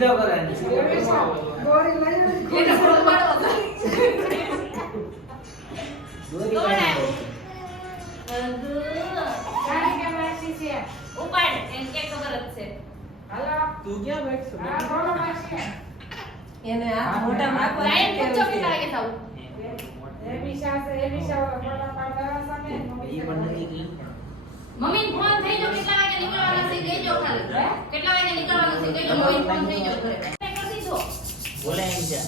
સીધો કરે ને ગોળી લઈ એને ફોન મારો દોરી કોણ કરે. આવ્યું ગાડી કે માસી છે ઉપાડ એમ કે ખબર જ છે હાલો તું ક્યાં બેઠો આ બોલો માસી એને આ મોટા માપવા લાઈન પૂછો કે લાગે થાવ એ વિશા છે એ વિશા બોલા પાડવા સામે ઈ પણ નથી ગઈ મમ્મી ફોન થઈ ગયો કેટલા વાગે નીકળવાના છે કહેજો ખાલી કેટલા વાગે નીકળવાનું છે કહેજો મમ્મી ફોન થઈ ગયો ઘરે મેં કરી દીધો બોલે એમ છે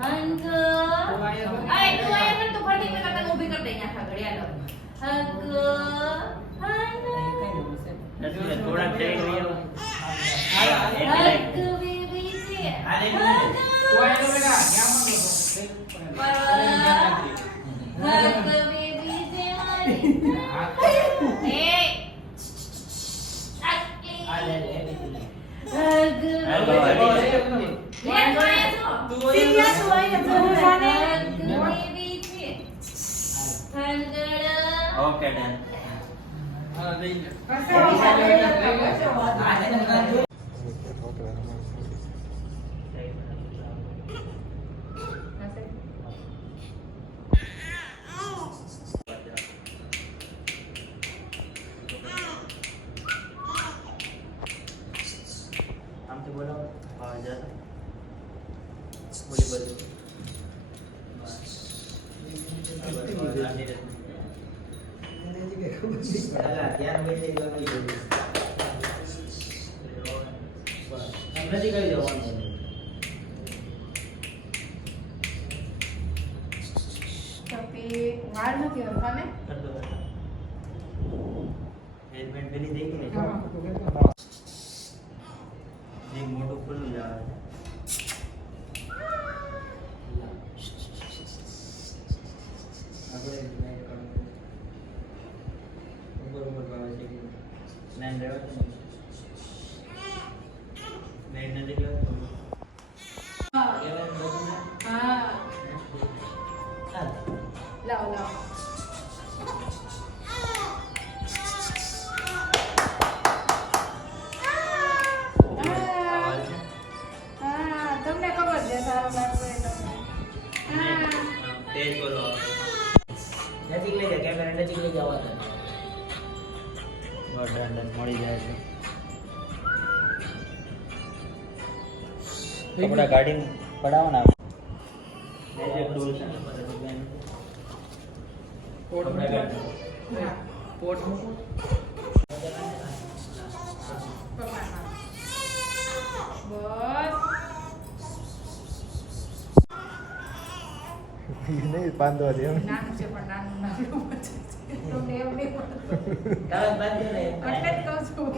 હંગ આય તું આય પણ તો ફરતી પેલા તને ઊભી કરી દે આખા ઘડિયાળ હંગ નથી થોડા થઈ ગયો હંગ બેબી છે આલે હંગ બેટા ક્યાં હંગ બેબી છે મારી એ આલે હંગ હેલો લે જોયા છો તું સીધા તું અહીંયા જવું જાને બેબી છે હંગડા ઓકે ડન હા લઈ લે કસો આને નકાજો આમથી બોલો હા જા બોલી બોલી નથી કરી દેવાનું તપી વાળ નથી હરખા ને કરતો હેલ્મેટ પેલી દેખી ને હા જે મોટું ખુલ્લું જ આવે આપણે ઉપર આવે છે લાઈન રહેવા છે લાઈન નથી ગયો હા લાવ લાવ હા તમને ખબર છે સારું લાગતું હોય તમને હા તેજ બોલો નજીક લઈ જા કેમેરા નજીક લઈ જવા દે ડન મળી જાય છે કપડા ગાડી પડાવો ને મેજર ટૂલ છે પોટ પોટ નહીં બાંધવા દે એમ નાનું છે પણ નાનું નાનું છે તમને એમ નહીં પડતું તારા બાંધ્યો ને એટલે જ કહું છું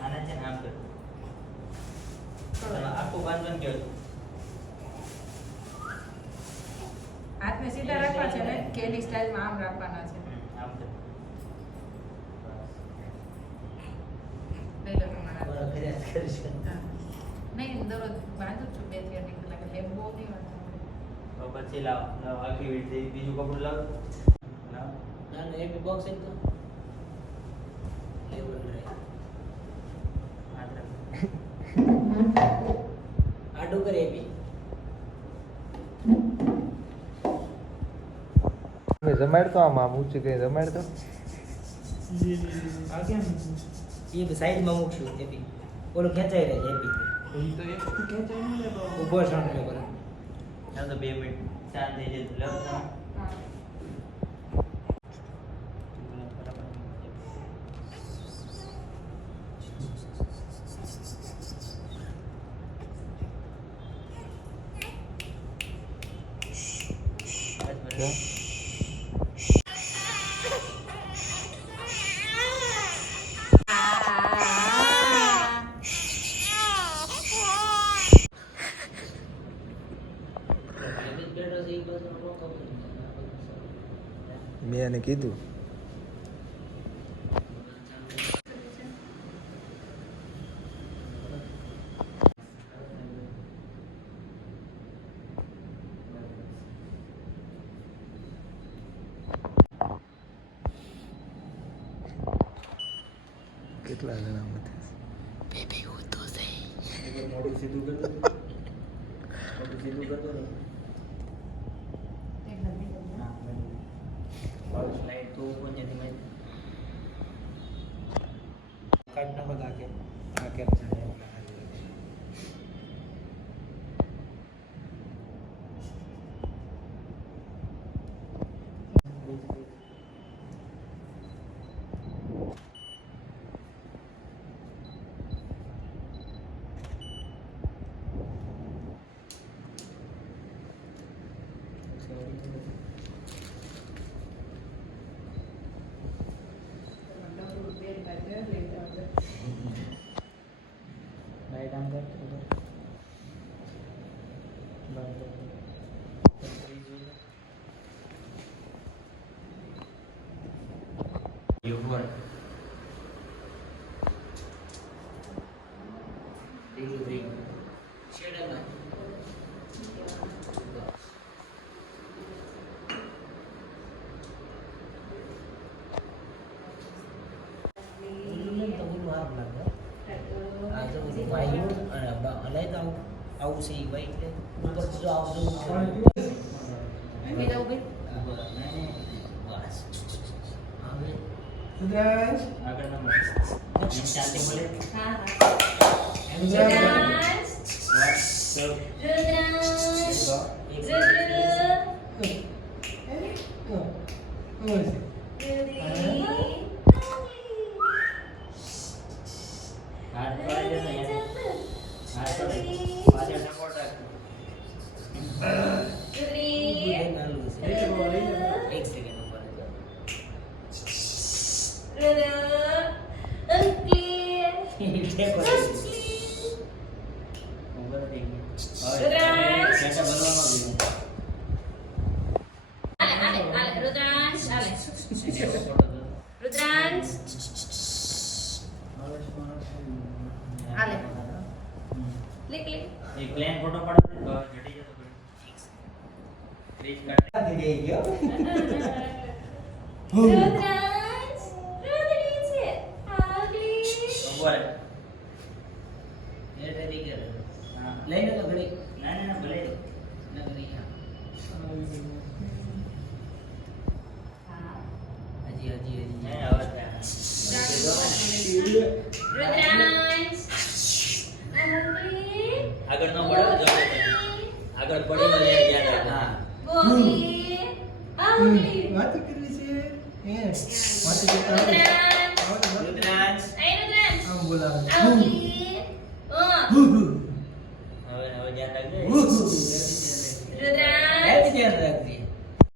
આના છે ને આમ કર આખું બાંધવાનું કેવું હાથને સીધા રાખવા છે ને કેની સ્ટાઇલમાં આમ રાખવાના છે આમ કર લઈ લો તમારા બરાબર ફરિયાદ કરીશ હા. નહીં દરરોજ બાંધું છું 2 થી 3 કલાક એટલે બહુ નહીં વાંધો તો પછી લાવ આખી વીટ બીજું કપડું લાવ લાવ ના ના એક બોક્સ એક તો લેવલ રહે આડું કરે બી મેં જમાડતો આમ ઊંચી કઈ જમાડતો એ સાઈડમાં મૂકશું એપી ઓલું ખેંચાઈ રહે એપી ઉભો શાંત રહે બરાબર ચાલ તો 2 મિનિટ શાંત થઈ જાય તો લવ હા મેં એને કીધું કેટલા જણા માંથી બેબી હું તો સહી એકવાર મોઢું સીધું કરજો. મોઢું સીધું કરજો ને. હા, બરાબર. બાવીસ લાઈટ તો પંચાયતી માં કાઢ ના બધા કે આ કેમ છે લાઈટ આમ કર તો You work. એક પ્લેન ફોટો પાડો તો જડી જતો ક્રીજ કાઢી દે ગયો બોલ એ રેડી કર હા લઈ લો ઘડી ના ના ભલે ના ઘડી હા હજી હે આવાજ આગળ ન પડો જો આગળ પડી ન યાર યાદ રાખ હા વાત કરવી છે હે વાત રુદ્રાંશ આમ બોલાવે હવે ધ્યાન રાખજે રુદ્રાંશ ધ્યાન રાખજે